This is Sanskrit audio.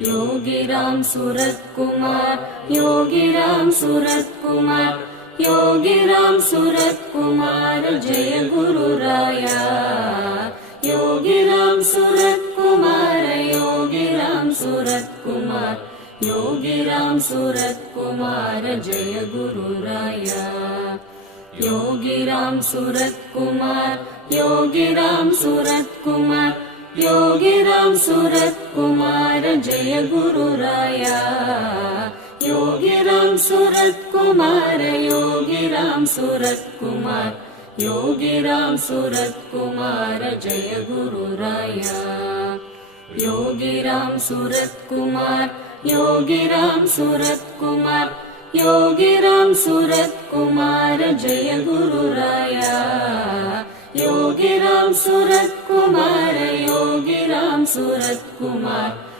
योगीराम सूरत कुमार, योगीराम सूरत कुमार, योगीराम सूरत कुमार जय गुरु राया। योगीराम सूरत कुमार, योगीराम सूरत कुमार, योगीराम सूरत कुमार जय गुरु राया। योगीराम सूरत कुमार, योगीराम सूरत कुमार, योगीराम सूरत कुमार जय गुरु राया। योगीराम सूरत कुमार, योगीराम सूरत कुमार, योगीराम सूरत कुमार जय गुरु राया। योगीराम सूरत कुमार, योगीराम सूरत कुमार, योगीराम सूरत कुमार जय गुरु राया। योगीराम सूरत कुमार, योगीराम सूरत कुमार,